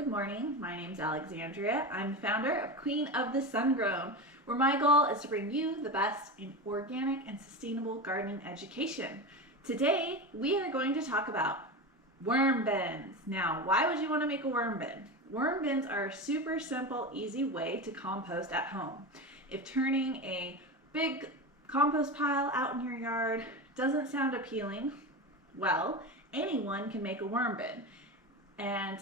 good morning. My name's Alexandria. I'm the founder of Queen of the Sun-Grown, where my goal is to bring you the best in organic and sustainable gardening education. Today, we are going to talk about worm bins. Now, why would you want to make a worm bin? Worm bins are a super simple, easy way to compost at home. If turning a big compost pile out in your yard doesn't sound appealing, well, anyone can make a worm bin, and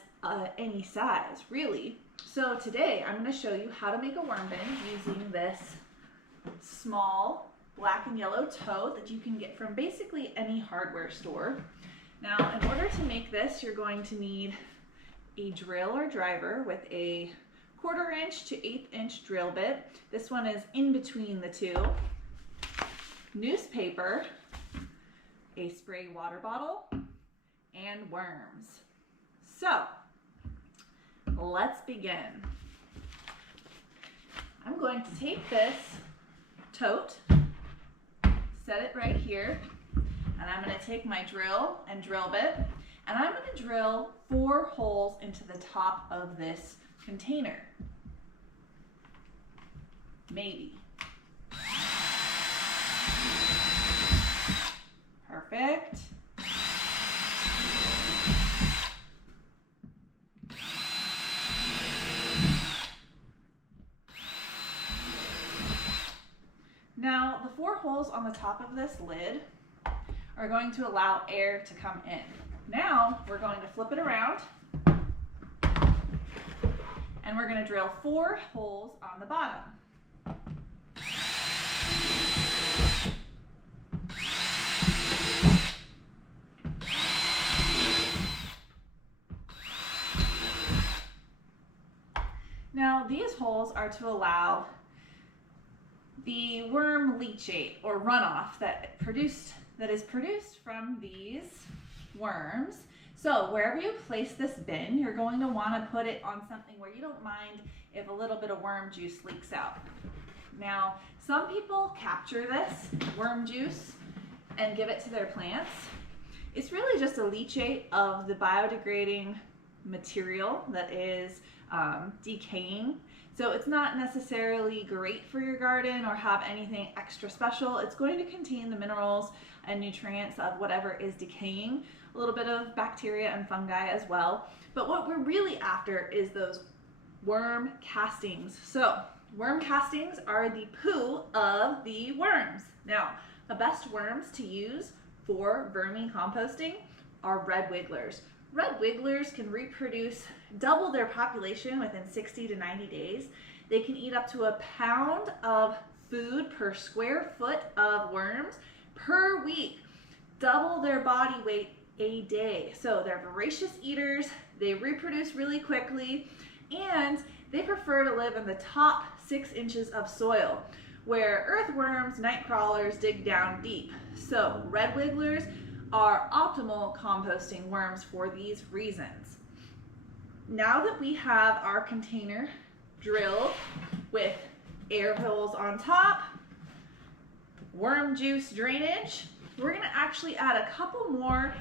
any size, really. So today I'm going to show you how to make a worm bin using this small black and yellow tote that you can get from basically any hardware store. Now, in order to make this, you're going to need a drill or driver with a 1/4 inch to 1/8 inch drill bit. This one is in between the two. Newspaper, a spray water bottle, and worms. So, let's begin. I'm going to take this tote, set it right here, and I'm going to take my drill and drill bit, and I'm going to drill 4 holes into the top of this container. Maybe. Perfect. Now, the 4 holes on the top of this lid are going to allow air to come in. Now, we're going to flip it around, and we're going to drill 4 holes on the bottom. Now, these holes are to allow the worm leachate or runoff that is produced from these worms. So wherever you place this bin, you're going to want to put it on something where you don't mind if a little bit of worm juice leaks out. Now, some people capture this worm juice and give it to their plants. It's really just a leachate of the biodegrading material that is decaying. So it's not necessarily great for your garden or have anything extra special. It's going to contain the minerals and nutrients of whatever is decaying, a little bit of bacteria and fungi as well. But what we're really after is those worm castings. So worm castings are the poo of the worms. Now, the best worms to use for vermicomposting are red wigglers. Red wigglers can reproduce, double their population within 60 to 90 days. They can eat up to 1 pound of food per square foot of worms per week, double their body weight a day. So they're voracious eaters, they reproduce really quickly, and they prefer to live in the top 6 inches of soil, where earthworms, night crawlers dig down deep. So red wigglers are optimal composting worms for these reasons. Now that we have our container drilled with air holes on top, worm juice drainage, we're going to actually add a couple more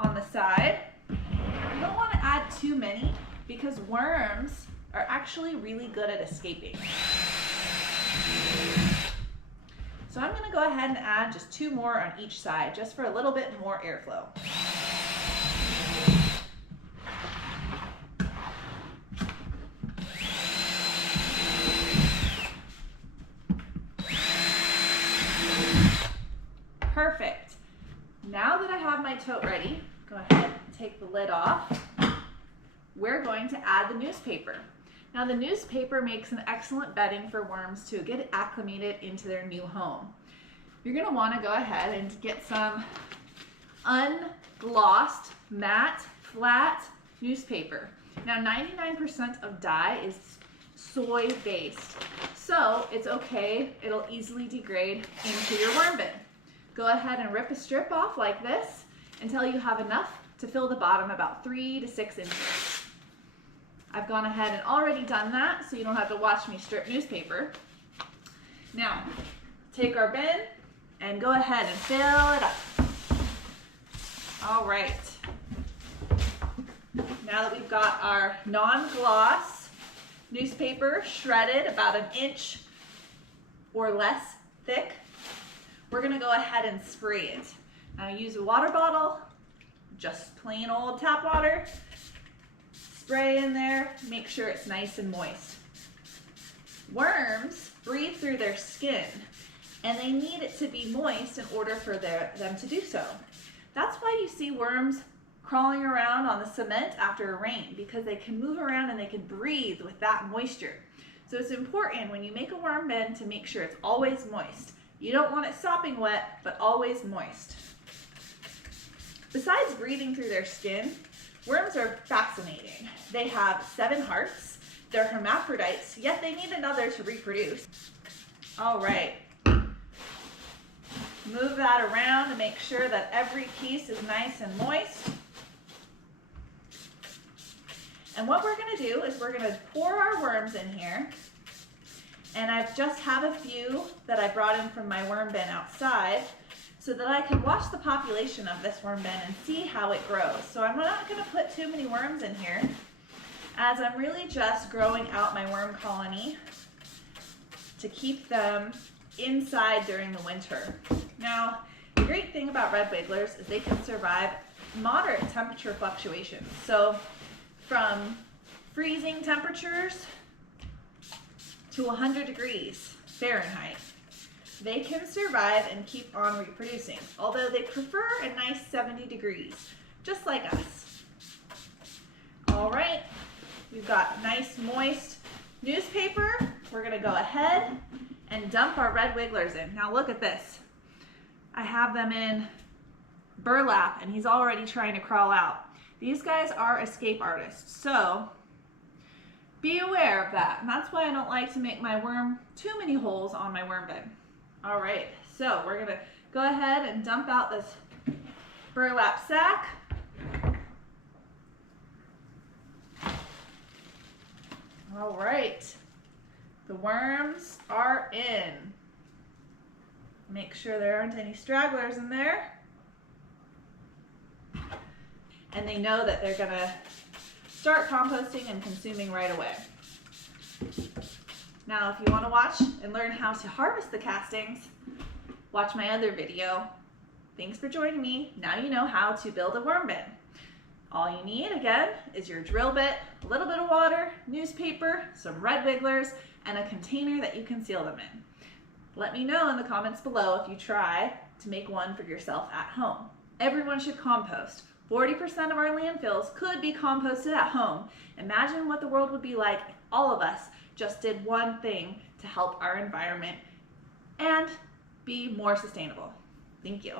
on the side. You don't want to add too many because worms are actually really good at escaping. So I'm going to go ahead and add just 2 more on each side, just for a little bit more airflow. Perfect. Now that I have my tote ready, go ahead and take the lid off. We're going to add the newspaper. Now, the newspaper makes an excellent bedding for worms to get acclimated into their new home. You're going to want to go ahead and get some unglossed, matte, flat newspaper. Now, 99% of dye is soy-based, so it's okay. It'll easily degrade into your worm bin. Go ahead and rip a strip off like this until you have enough to fill the bottom about 3 to 6 inches. I've gone ahead and already done that, so you don't have to watch me strip newspaper. Now, take our bin and go ahead and fill it up. All right. Now now that we've got our non-gloss newspaper shredded about 1 inch or less thick, we're gonna go ahead and spray it. Now use a water bottle, just plain old tap water, spray in there, make sure it's nice and moist. Worms breathe through their skin, and they need it to be moist in order for them to do so. That's why you see worms crawling around on the cement after a rain, because they can move around and they can breathe with that moisture. So it's important when you make a worm bin to make sure it's always moist. You don't want it sopping wet, but always moist. Besides breathing through their skin, worms are fascinating. They have 7 hearts, they're hermaphrodites, yet they need another to reproduce. All right. Move that around to make sure that every piece is nice and moist. And what we're gonna do is we're gonna pour our worms in here. And I just have a few that I brought in from my worm bin outside so that I can watch the population of this worm bin and see how it grows. So I'm not gonna put too many worms in here, as I'm really just growing out my worm colony to keep them inside during the winter. Now, the great thing about red wigglers is they can survive moderate temperature fluctuations. So from freezing temperatures to 100 degrees Fahrenheit, they can survive and keep on reproducing, although they prefer a nice 70 degrees, just like us. All right, we've got nice moist newspaper. We're gonna go ahead and dump our red wigglers in. Now look at this. I have them in burlap and he's already trying to crawl out. These guys are escape artists, so be aware of that. And that's why I don't like to make my worm too many holes on my worm bin. All right, so we're gonna go ahead and dump out this burlap sack. All right, the worms are in. Make sure there aren't any stragglers in there. And they know that they're gonna start composting and consuming right away. Now, if you wanna watch and learn how to harvest the castings, watch my other video. Thanks for joining me. Now you know how to build a worm bin. All you need, again, is your drill bit, a little bit of water, newspaper, some red wigglers, and a container that you can seal them in. Let me know in the comments below if you try to make one for yourself at home. Everyone should compost. 40% of our landfills could be composted at home. Imagine what the world would be like if all of us just did one thing to help our environment and be more sustainable. Thank you.